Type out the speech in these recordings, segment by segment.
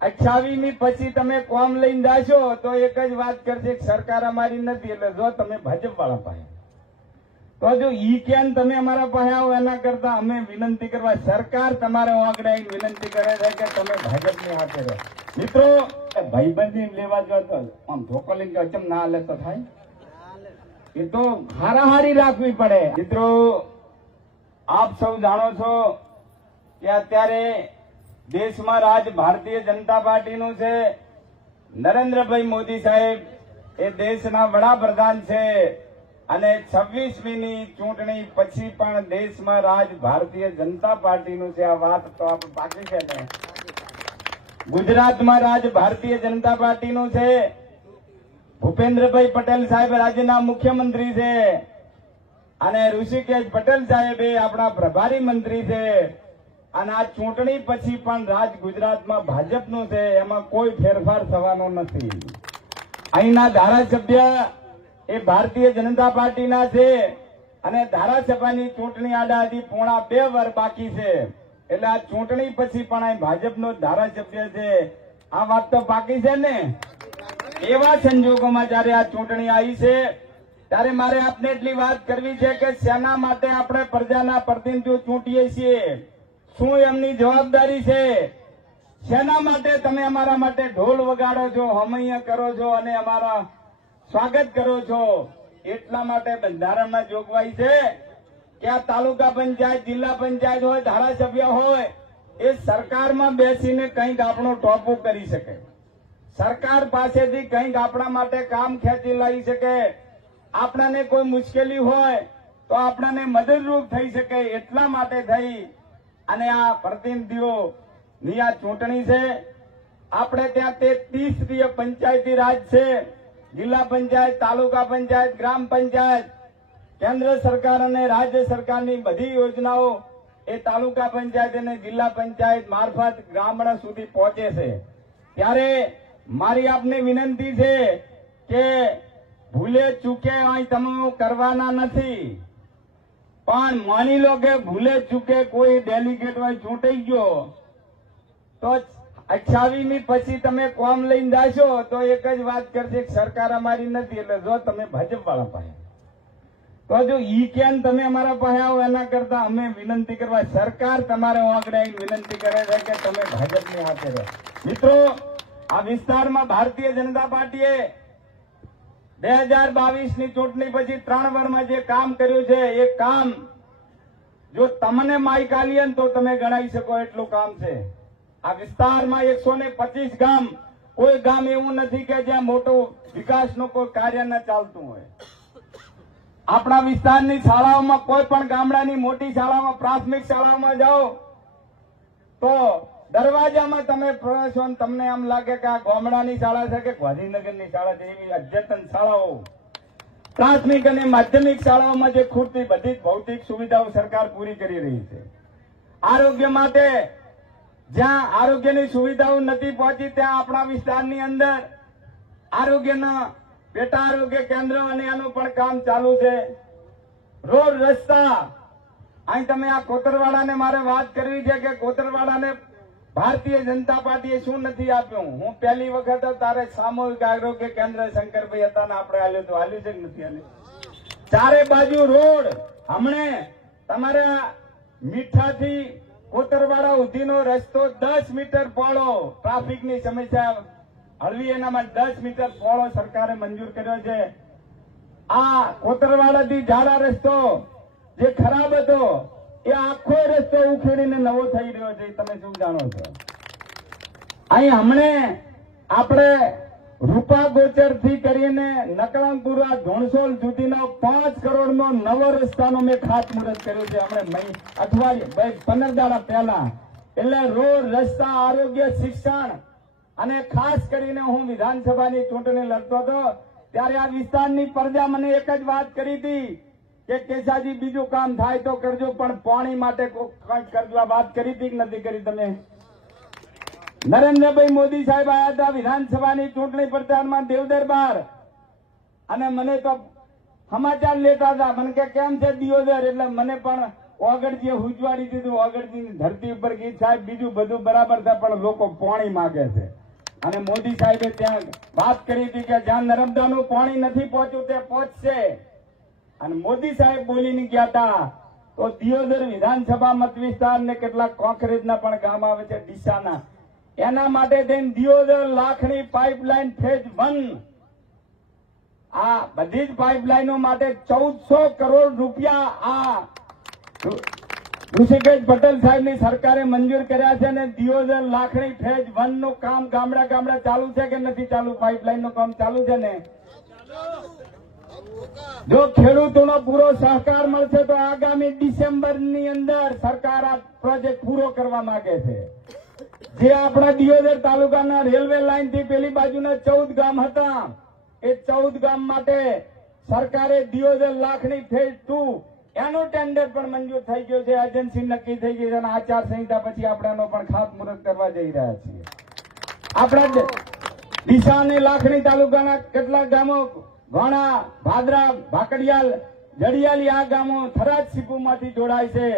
28મી પછી તમે કોમ લઈને જાશો તો એક જ વાત કરશે કે સરકાર અમારી નથી, એટલે જો તમે ભાજપ વાળા પાસે તો જો ઈ કેન તમે અમારા પાસે આવો એના કરતા અમે વિનંતી કરવા સરકાર તમારે આગળ આવીને વિનંતી કરે છે કે તમે ભાજપની હાથે રહો. મિત્રો ભાઈબંધી લેવા જો તો આમ ધોકો લઈને અચમ ના હાલે તો થાય, એ તો હારાહારી રાખવી પડે. મિત્રો આપ સૌ જાણો છો કે અત્યારે દેશમાં રાજ ભારતીય જનતા પાર્ટીનું છે. નરેન્દ્રભાઈ મોદી સાહેબ એ દેશના વડાપ્રધાન છે અને 26મીની ચૂંટણી પછી પણ દેશમાં રાજ ભારતીય જનતા પાર્ટીનું છે. આ વાત તો આપણે પાકી છે ને. ગુજરાતમાં રાજ ભારતીય જનતા પાર્ટીનું છે. ભૂપેન્દ્રભાઈ પટેલ સાહેબ રાજ્યના મુખ્યમંત્રી છે અને ઋષિકેશ પટેલ સાહેબ એ આપણા પ્રભારી મંત્રી છે. અને આ ચૂંટણી પછી પણ રાજ ગુજરાતમાં ભાજપનું છે, એમાં કોઈ ફેરફાર થવાનો નથી. અહીંના ધારાસભ્ય એ ભારતીય જનતા પાર્ટીના છે અને ધારાસભાની ચૂંટણી આડા હજી પોણા 2 વર્ષ બાકી છે, એટલે આ ચૂંટણી પછી પણ અહીં ભાજપનો ધારાસભ્ય છે. આ વાત તો બાકી છે ને. એવા સંજોગોમાં જયારે આ ચૂંટણી આવી છે ત્યારે મારે આપને એટલી વાત કરવી છે કે શેના માટે આપણે પ્રજાના પ્રતિનિધિઓ ચૂંટીએ છીએ, શું એમની જવાબદારી છે, શેના માટે તમે અમારા માટે ઢોલ વગાડો છો, હમૈયા કરો છો અને અમારા સ્વાગત કરો છો. એટલા માટે બંધારણમાં જોગવાઈ છે કે આ તાલુકા પંચાયત, જિલ્લા પંચાયત હોય, ધારાસભ્ય હોય, એ સરકારમાં બેસીને કંઈક આપણું ટોપું કરી શકે, સરકાર પાસેથી કંઈક આપણા માટે કામ ખેંચી લઈ શકે, આપણાને કોઈ મુશ્કેલી હોય તો આપણાને મદદરૂપ થઈ શકે. એટલા માટે થઈ અને આ પ્રતિનિધિઓની આ ચૂંટણી છે. આપણે ત્યાં 33 પંચાયતી રાજ છે, જિલ્લા પંચાયત, તાલુકા પંચાયત, ગ્રામ પંચાયત. કેન્દ્ર સરકાર અને રાજ્ય સરકારની બધી યોજનાઓ એ તાલુકા પંચાયત અને જિલ્લા પંચાયત મારફત ગામડા સુધી પહોંચે છે. ત્યારે મારી આપને વિનંતી છે કે ભૂલે ચૂકે અહીં તમે કરવાના નથી, પણ માની લો કે ભૂલે ચૂકે કોઈ ડેલિગેટ હોય ચૂંટાઈ ગયો તો 28મી પછી તમે કોમ લઈને જાશો તો એક જ વાત કરશે કે સરકાર અમારી નથી, એટલે જો તમે ભાજપ વાળા પાસે તો જો ઈ કેન તમે અમારા પાસે આવો એના કરતા અમે વિનંતી કરવા સરકાર તમારે આગળ આવીને વિનંતી કરે છે કે તમે ભાજપની હાથે રહો. મિત્રો આ વિસ્તારમાં ભારતીય જનતા પાર્ટીએ 2022ની ચૂંટણી પછી 3 વર્ષમાં જે કામ કર્યું છે એ કામ જો તમને માઇક આલીએ તો તમે ગણાવી શકો એટલું કામ છે. આ વિસ્તારમાં 125 ગામ, કોઈ ગામ એવું નથી કે જ્યાં મોટો વિકાસનું કોઈ કાર્ય ન ચાલતું હોય. આપણા વિસ્તારની શાળાઓમાં, કોઈ પણ ગામડાની મોટી શાળામાં, પ્રાથમિક શાળાઓમાં જાઓ તો દરવાજામાં તમે પ્રવેશો ને તમને એમ લાગે કે આ ગામડાની શાળા છે કે ગાંધીનગરની શાળા છે. એવી અદ્યતન શાળાઓ, પ્રાથમિક અને માધ્યમિક શાળાઓમાં જે ખૂટતી બધી ભૌતિક સુવિધાઓ સરકાર પૂરી કરી રહી છે. આરોગ્ય માટે જ્યાં આરોગ્યની સુવિધાઓ નથી પહોંચી ત્યાં આપણા વિસ્તારની અંદર આરોગ્યના પેટા આરોગ્ય કેન્દ્ર અને એનું પણ કામ ચાલુ છે. રોડ રસ્તા, અહીં તમે આ કોતરવાડાને મારે વાત કરવી છે કે કોતરવાડાને ભારતીય જનતા પાર્ટીએ શું નથી આપ્યું. હું પહેલી વખત તારે સામૂહિક આરોગ્ય કેન્દ્ર શંકરભાઈ હતા ને આપણે હાલ્યું તો હાલ્યું છે કે નથી હાલ્યું. ચારે બાજુ રોડ. હમણે તમારે મીઠાથી કોતરવાડા સુધીનો રસ્તો 10 મીટર પહોળો, ટ્રાફિકની સમસ્યા હળવી એનામાં 10 મીટર પહોળો સરકારે મંજૂર કર્યો છે. આ કોતરવાડાથી ઝાડા રસ્તો જે ખરાબ હતો એ આખો રસ્તો ઉખેડીને નવો થઈ રહ્યો છે. તમે શું જાણો છો? અહીં હમણે આપણે રૂપા ગોચર થી કરીને નકળાંગપુરા ધોણસોલ સુધીનો 5 કરોડનો નવો રસ્તાનો મેં ખાતમુહૂર્ત કર્યું છે હમણે અઠવાડિયે 15 દાડા પહેલા. એટલે રોડ, રસ્તા, આરોગ્ય, શિક્ષણ અને ખાસ કરીને હું વિધાનસભાની ચૂંટણી લડતો હતો ત્યારે આ વિસ્તારની પ્રજા મને એક જ વાત કરી હતી કે કેસાજી બીજું કામ થાય તો કરજો પણ પાણી માટે કંઈક કરવા વાત કરી હતી કે નથી કરી? તમે નરેન્દ્રભાઈ મોદી સાહેબ આવ્યા હતા વિધાનસભાની ચૂંટણી પ્રચારમાં દેવદરબાર અને મને તો સમાચાર લેતા હતા. મને કે કેમ છે દિયોદર, એટલે મને પણ ઓગળજીએ હુજવાડી દીધું, ઓગળજીની ધરતી ઉપર ગીત સાહેબ બીજું બધું બરાબર છે, પણ લોકો પાણી માંગે છે. અને મોદી સાહેબે ત્યાં વાત કરી હતી કે જ્યાં નર્મદાનું પાણી નથી પહોંચ્યું તે પહોંચશે. અને મોદી સાહેબ બોલીને ગયા હતા તો દિયોદર વિધાનસભા મત વિસ્તાર ને કેટલાક કોંકરેજના પણ ગામ આવે છે ડીસાના, એના માટે થઈને દિયોદર લાખની પાઇપલાઇન ફેઝ 1, આ બધી જ પાઇપલાઇનો માટે 1400 કરોડ રૂપિયા આ ઋષિકેશ પટેલ સાહેબની સરકારે મંજૂર કર્યા છે. અને દિયોદર લાખણી ફેઝ 1 નું કામ ગામડા ગામડા ચાલુ છે કે નથી ચાલુ? પાઇપલાઇન નું કામ ચાલુ છે ને? જો ખેડૂતોનો પૂરો સહકાર મળશે તો આગામી ડિસેમ્બરની અંદર સરકાર આ પ્રોજેક્ટ પૂરો કરવા માંગે છે. જે આપણા દિયોદર તાલુકાના રેલવે લાઇન થી પેલી બાજુના 14 ગામ હતા, એ 14 ગામ માટે સરકારે દિયોદર લાખની ફેઝ 2 એનું ટેન્ડર પણ મંજૂર થઈ ગયું છે, એજન્સી નક્કી થઈ ગઈ છે. અને આચાર સંહિતા પછી આપણાનો પણ ખાતમુહૂર્ત કરવા જઈ રહ્યા છીએ. આપણા ડીસા અને લાખણી તાલુકાના કેટલાક ગામો ઘોણા, ભાદરા, ભાકડિયાલ, જડિયાલી આ ગામો થરાદ સીપુમાંથી જોડાય છે.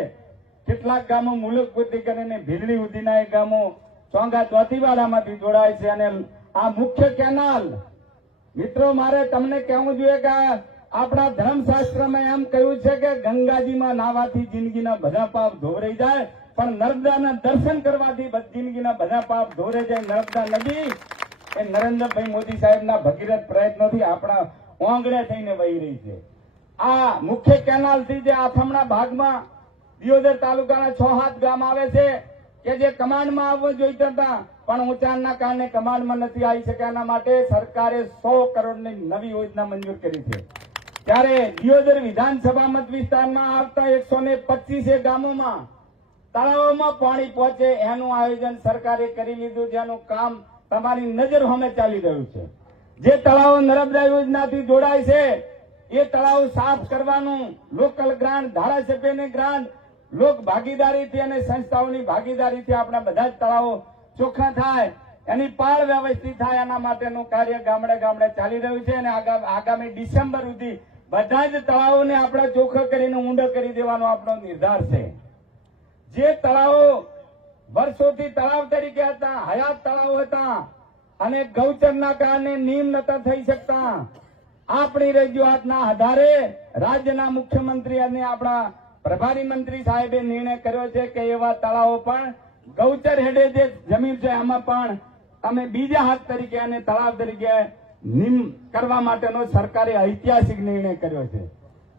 કેટલાક ગામો મુલકપુરથી કરીને ભીલડી સુધીના એ ગામો ચોંગા ચોથીવાડામાંથી જોડાય છે. અને આ મુખ્ય કેનાલ, મિત્રો મારે તમને કહેવું જોઈએ કે આપણા ધર્મશાસ્ત્રમાં એમ કહ્યું છે કે ગંગાજીમાં નાવાથી જિંદગીના બધા પાપ ધોવરાઈ જાય, પણ નર્મદાના દર્શન કરવાથી જિંદગીના બધા પાપ ધોવરાઈ જાય. નર્મદા નદી એ નરેન્દ્રભાઈ મોદી સાહેબના ભગીરથ પ્રયત્નોથી આપણા ઓંગળે થઈને વહી રહી છે. આ મુખ્ય કેનાલથી જે આથમણા ભાગમાં દિયોદર તાલુકાના 6-7 ગામ આવે છે કે જે કમાન્ડમાં આવવા જોઈતા હતા, પણ ઊંચાણના કારણે કમાન્ડમાં નથી આવી શક્યા. એના માટે સરકારે 100 કરોડની નવી યોજના મંજૂર કરી છે. ત્યારે દિયોદર વિધાનસભા મત વિસ્તારમાં આવતા 125 ગામોમાં તળાવોમાં પાણી પહોંચે એનું આયોજન સરકારે કરી લીધું, જેનું કામ તમારી નજર સામે ચાલી રહ્યું છે. જે તળાવો નર્મદા યોજનાથી જોડાય છે એ તળાવ સાફ કરવાનું લોકલ ગ્રાન્ટ, ધારાસભ્યની ગ્રાન્ટ, લોક ભાગીદારીથી અને સંસ્થાઓની ભાગીદારીથી આપણા બધા જ તળાવો ચોખ્ખા થાય, એની પાળ વ્યવસ્થિત થાય, એના માટેનું કાર્ય ગામડે ગામડે ચાલી રહ્યું છે. અને આગામી ડિસેમ્બર સુધી બધા જ તળાવોને આપણે ચોખ્ખા કરીને ઊંડા કરી દેવાનો આપણો નિર્ધાર છે. જે તળાવો વર્ષોથી તળાવ તરીકે હતા, હયાત તળાવ હતા અને ગૌચરના કારણે નીમ નતા થઈ શકતા, આપણી રજૂઆતના આધારે રાજ્યના મુખ્યમંત્રી અને આપણા પ્રભારી મંત્રી સાહેબે નિર્ણય કર્યો છે કે એવા તળાવો પણ ગૌચર હેડે જે જમીન છે એમાં પણ અમે બીજા હાથ તરીકે અને તળાવ તરીકે નિમ કરવા માટેનો સરકારે ઐતિહાસિક નિર્ણય કર્યો છે.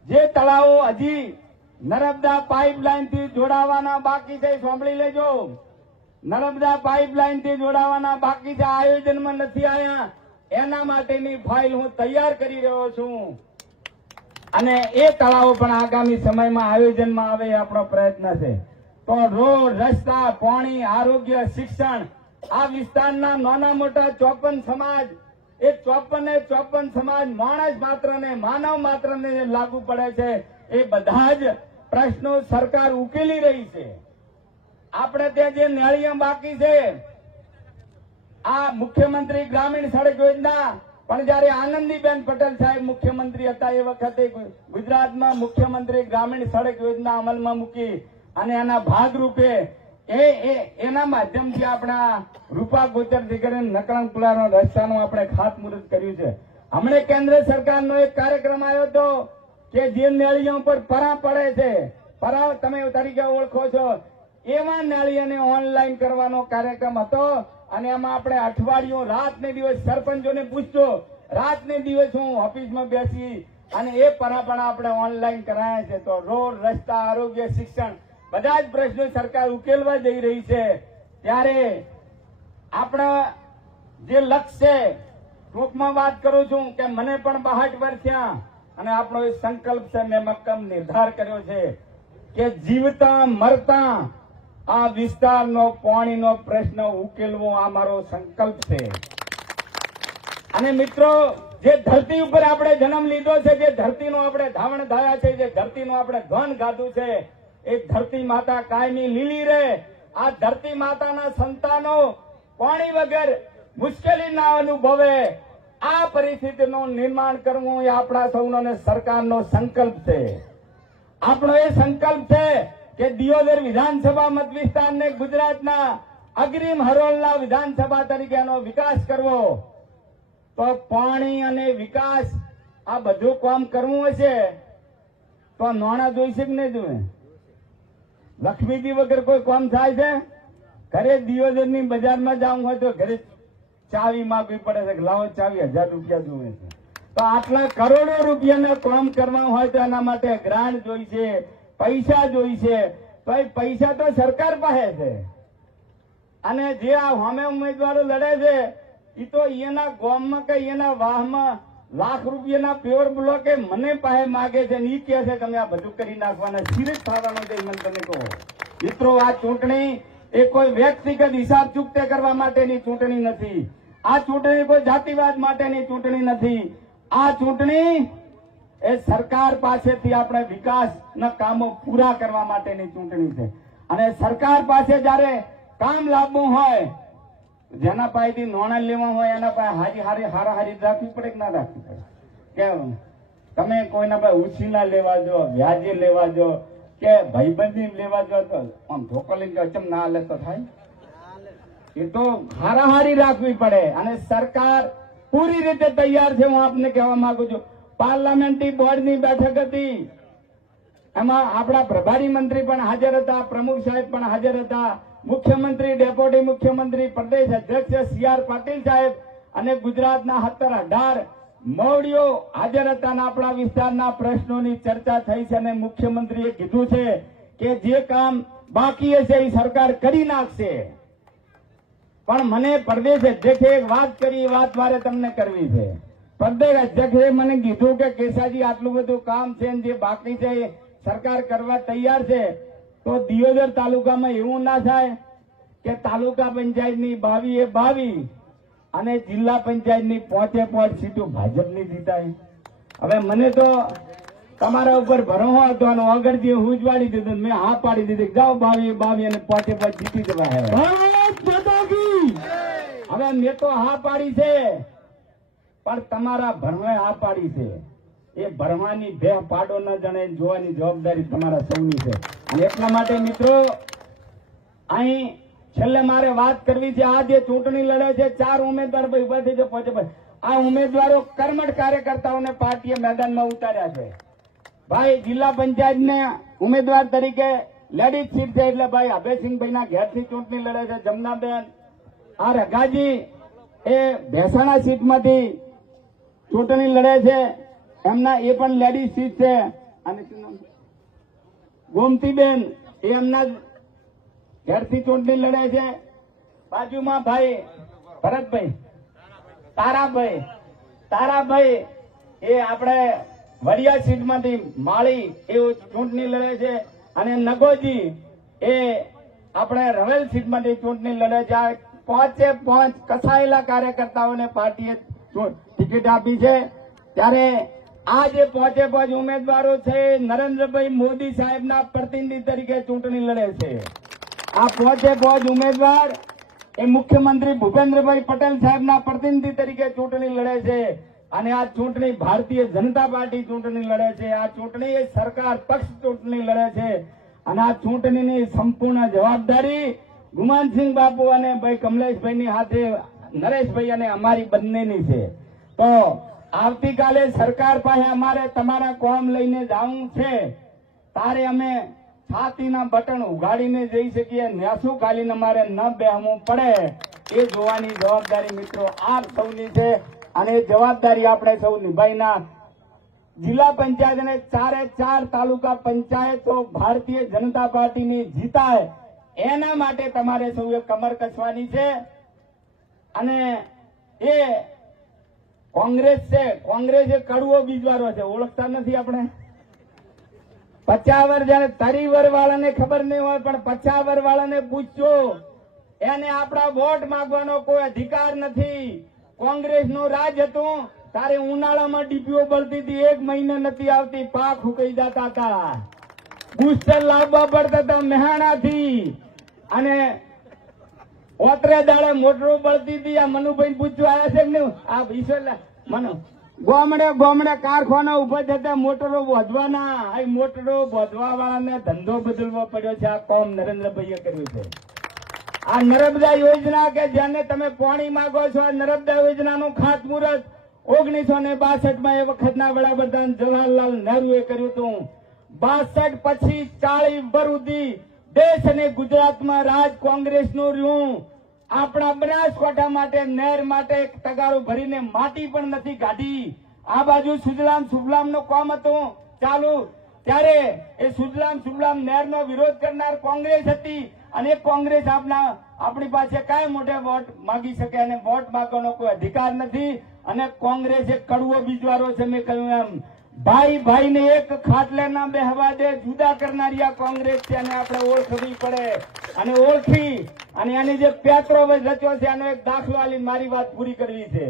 જે તળાવો હજી નર્મદા પાઇપલાઇન થી જોડાવાના બાકી છે, સાંભળી લેજો, નર્મદા પાઇપલાઇન થી જોડાવાના બાકી છે, આયોજનમાં નથી આવ્યા, એના માટેની ફાઇલ હું તૈયાર કરી રહ્યો છું. અને એ તળાવો પણ આગામી સમયમાં આયોજનમાં આવે એ આપણો પ્રયત્ન છે. તો રોડ, રસ્તા, પાણી, આરોગ્ય, શિક્ષણ, આ વિસ્તારના નાના મોટા 54 સમાજ, એ 54 સમાજ માણસ માત્ર ને માનવ માત્ર ને લાગુ પડે છે, એ બધા જ પ્રશ્નો સરકાર ઉકેલી રહી છે. આપણે ત્યાં જે નેળિયા બાકી છે, આ મુખ્યમંત્રી ગ્રામીણ સડક યોજના, પણ જયારે આનંદીબેન પટેલ સાહેબ મુખ્યમંત્રી હતા એ વખતે ગુજરાતમાં મુખ્યમંત્રી ગ્રામીણ સડક યોજના અમલમાં મૂકી અને એના ભાગરૂપે એના માધ્યમથી આપણા રૂપા ગોચરથી કરીને નકળંગપુરાનો રસ્તાનું આપણે ખાતમુહૂર્ત કર્યું છે. હમણાં કેન્દ્ર સરકારનો એક કાર્યક્રમ આવ્યો હતો કે જે નેળીઓ પર પરા પડે છે, પરા તમે તરીકે ઓળખો છો, એવા નેળીઓને ઓનલાઈન કરવાનો કાર્યક્રમ હતો. અને એમાં આપણે અઠવાડિયું રાત ને દિવસ સરપંચોને પૂછજો, રાત ને દિવસ હું ઓફિસમાં બેસી અને એ પરા પણ આપણે ઓનલાઈન કરાયા છે. તો રોડ, રસ્તા, આરોગ્ય, શિક્ષણ બધા જ પ્રશ્નો સરકાર ઉકેલવા જઈ રહી છે. ત્યારે આપણા જે લક્ષ્ય છે, ટૂંકમાં વાત કરું છું કે મને પણ 62 વર્ષ થયા અને આપણો એ સંકલ્પ છે, મેં મક્કમ નિર્ધાર કર્યો છે કે જીવતા મરતા આ વિસ્તારનો પાણીનો પ્રશ્ન ઉકેલવો આ મારો સંકલ્પ છે. અને મિત્રો, જે ધરતી ઉપર આપણે જન્મ લીધો છે, જે ધરતીનું આપણે ધાવણ થયા છે, જે ધરતીનું આપણે ધન ગાધું છે, એ ધરતી માતા કાયમી લીલી રહે. આ ધરતી માતાના સંતાનો પાણી વગર મુશ્કેલી ના અનુભવે, આ પરિસ્થિતિનું નિર્માણ કરવું એ આપણા સૌનો સરકારનો સંકલ્પ છે. આપણો એ સંકલ્પ છે કે દિયોદર વિધાનસભા મત વિસ્તારને ગુજરાતના અગ્રીમ હરોળના વિધાનસભા તરીકે એનો વિકાસ કરવો. તો પાણી અને વિકાસ આ બધું કામ કરવું હશે તો નાણાં જોઈશે કે નહીં જોવે? લક્ષ્મીજી વગર કોઈ કામ થાય છે? ઘરે દિયોદરની બજારમાં જવું હોય તો ઘરે ચાવી માંગવી પડે છે કે લાવો ચાવી, 1000 રૂપિયા જોવે છે. તો આટલા કરોડો રૂપિયાના કામ કરવા હોય તો એના માટે ગ્રાન્ટ જોઈશે, પૈસા જોઈશે. તો એ પૈસા તો સરકાર પાસે છે. અને જે આ સામે ઉમેદવારો લડે છે એ તો એના ગામમાં કે એના વાહમાં લાખ રૂપિયાના પ્યોર બ્લોકે મને પાસે માગે છે ને એ કહે છે કે અમે આ બધું કરી નાખવાના. સિરિયસ થવાનું છે મને તમે કહો મિત્રો. આ ચૂંટણી એ કોઈ વ્યક્તિગત હિસાબ ચૂકતે કરવા માટેની ચૂંટણી નથી. આ ચૂંટણી કોઈ જાતિવાદ માટેની ચૂંટણી નથી. આ ચૂંટણી એ સરકાર પાસેથી આપણે વિકાસના કામો પૂરા કરવા માટેની ચૂંટણી છે. અને સરકાર પાસે જયારે કામ લાવવું હોય, જેના પાસેથી નાણાં લેવા હોય એના પાસે હારાહારી રાખવી પડે કે ના રાખવી પડે? કે તમે કોઈના પાસે ઉછીના લેવા જો, વ્યાજે લેવા જો કે ભાઈબંધી લેવા જો તો આમ ધોકો લઈને અચમ ના હાલે તો થાય? એ તો હારાહારી રાખવી પડે. અને સરકાર પૂરી રીતે તૈયાર છે. હું આપને કહેવા માંગુ છું, પાર્લામેન્ટરી બોર્ડની બેઠક હતી, એમાં આપણા પ્રભારી મંત્રી પણ હાજર હતા, પ્રમુખ સાહેબ પણ હાજર હતા, મુખ્યમંત્રી, ડેપ્યુટી મુખ્યમંત્રી, પ્રદેશ અધ્યક્ષ CR પાટીલ સાહેબ અને ગુજરાતના 17-18 મોવડીઓ હાજર હતા. અને આપણા વિસ્તારના પ્રશ્નોની ચર્ચા થઈ છે. અને મુખ્યમંત્રીએ કીધું છે કે જે કામ બાકી હશે એ સરકાર કરી નાખશે. પણ મને પ્રદેશ અધ્યક્ષે એક વાત કરી, એ વાત મારે તમને કરવી છે. પ્રદેશ અધ્યક્ષે મને કીધું કે કેસાજી આટલું બધું કામ છે ને જે બાકી છે એ સરકાર કરવા તૈયાર છે. તો દિયોદર તાલુકામાં એવું ના થાય કે તાલુકા પંચાયતની 22 અને જિલ્લા પંચાયતની 5 સીટો ભાજપની જીતાય. હવે મને તો તમારા ઉપર ભરોસો હતો અને આગળ જે હું જ વાળી દીધું, મેં હા પાડી દીધી, જાઓ 22 અને 5 જીતી જવા. હવે મેં તો હા પાડી છે, પણ તમારા ભરવાએ હા પાડી છે. એ ભરવાની ભેહ પાડો ન જણે જોવાની જવાબદારી તમારા સૌની છે. અને એટલા માટે મિત્રો અહીં છેલ્લે મારે વાત કરવી છે. આ જે ચૂંટણી લડે છે 4 ઉમેદવાર ઉભા થઈ જાય. આ ઉમેદવારો કર્મઠ કાર્યકર્તાઓને પાર્ટીએ મેદાનમાં ઉતાર્યા છે. ભાઈ જિલ્લા પંચાયતને ઉમેદવાર તરીકે લેડીઝ સીટ છે એટલે ભાઈ અભયસિંહભાઈના ઘેરથી ચૂંટણી લડે છે જમનાબેન. આ રઘાજી એ ભેસાણા સીટમાંથી ચૂંટણી લડે છે, એમના એ પણ લેડીઝ સીટ છે. અને ગોમતીબેન એ એમના ઘેરથી ચૂંટણી લડે છે. બાજુમાં ભાઈ ભરતભાઈ, તારાભાઈ એ આપણે વડિયા સીટમાંથી માળી એ ચૂંટણી લડે છે. અને નગોજી એ આપણે રવેલ સીટમાંથી ચૂંટણી લડે છે. આ 5 કસાયેલા કાર્યકર્તાઓને પાર્ટીએ ટિકિટ આપી છે. ત્યારે આ જે 5 ઉમેદવારો છે નરેન્દ્રભાઈ મોદી સાહેબના પ્રતિનિધિ તરીકે ચૂંટણી લડે છે. આ 5 ઉમેદવાર એ મુખ્યમંત્રી ભૂપેન્દ્રભાઈ પટેલ સાહેબના પ્રતિનિધિ તરીકે ચૂંટણી લડે છે. અને આ ચૂંટણી ભારતીય જનતા પાર્ટી ચૂંટણી લડે છે. આ ચૂંટણી એ સરકાર પક્ષ ચૂંટણી લડે છે. અને આ ચૂંટણીની સંપૂર્ણ જવાબદારી ગુમાનસિંહ બાપુ અને ભાઈ કમલેશભાઈની હાથે નરેશભાઈ અને અમારી બંનેની છે. તો આવતીકાલે સરકાર પાસે અમારે તમારા કોમ લઈને જવું છે. તારે અમે છાતીના બટન ઉગાડીને જઈ શકીએ, નેસું ખાલીને અમારે ન બેહવું પડે એ જોવાની જવાબદારી મિત્રો આપ સૌની છે. અને એ જવાબદારી આપણે સૌ નિભાઈના જિલ્લા પંચાયત અને 4 તાલુકા પંચાયતો ભારતીય જનતા પાર્ટીની જીતાય એના માટે તમારે સૌએ કમર કસવાની છે. અને એ કોંગ્રેસ છે, કોંગ્રેસ એ કડવો બીજવારો છે, ઓળખતા નથી આપણે. 50 વર્ષ જયારે 30 વર્ષ વાળાને ખબર નહીં હોય, પણ 50 વર્ષ વાળાને પૂછજો, એને આપણા વોટ માંગવાનો કોઈ અધિકાર નથી. કોંગ્રેસનું રાજ હતું તારે ઉનાળામાં ડીપીઓ બળતી હતી, 1 મહિને નથી આવતી, પાક ફૂંકાઈ જતા હતા, બુસ્ટર લાવવા પડતા હતા મહેણાથી, અને ઓતરે દાડે મોટરો બળતી હતી. આ મનુભાઈ પૂછવા આવ્યા છે કે નહીં? આ ઈશ્વર ગોમડે ગોમડે કારખાના ઉભા થતા મોટરો બોધવાના, આ મોટરો બોધવા વાળાને ધંધો બદલવો પડ્યો છે. આ કોમ નરેન્દ્રભાઈએ કર્યું છે. આ નર્મદા યોજના કે જેને તમે પાણી માંગો છો, આ નર્મદા યોજનાનું ખાતમુહૂર્ત 1962 એ વખતના વડાપ્રધાન જવાહરલાલ નહેરુએ કર્યું હતું. 62 પછી 40 વર્ષ સુધી દેશ અને ગુજરાતમાં રાજ કોંગ્રેસનું રહ્યું. આપણા બનાસકાંઠા માટે નહેર માટે એક તગારો ભરીને માટી પણ નથી કાઢી. આ બાજુ સુજલામ સુફલામ નું કામ હતું ચાલુ, ત્યારે એ સુજલામ સુફલામ નહેરનો વિરોધ કરનાર કોંગ્રેસ હતી. અને કોંગ્રેસ આપણી પાસે કાંઈ મોટે વોટ માંગી શકે અને વોટ માંગવાનો કોઈ અધિકાર નથી. અને કોંગ્રેસ એક કડવો બીજવારો છે. મેં કહ્યું એમ, ભાઈ ભાઈને એક ખાટલે ના બેહવા દે, જુદા કરનારી આ કોંગ્રેસ છે. અને આપણે ઓળખવી પડે અને ઓળખી અને એની જે પેત્રો રચ્યો છે એનો એક દાખલો આલી મારી વાત પૂરી કરવી છે.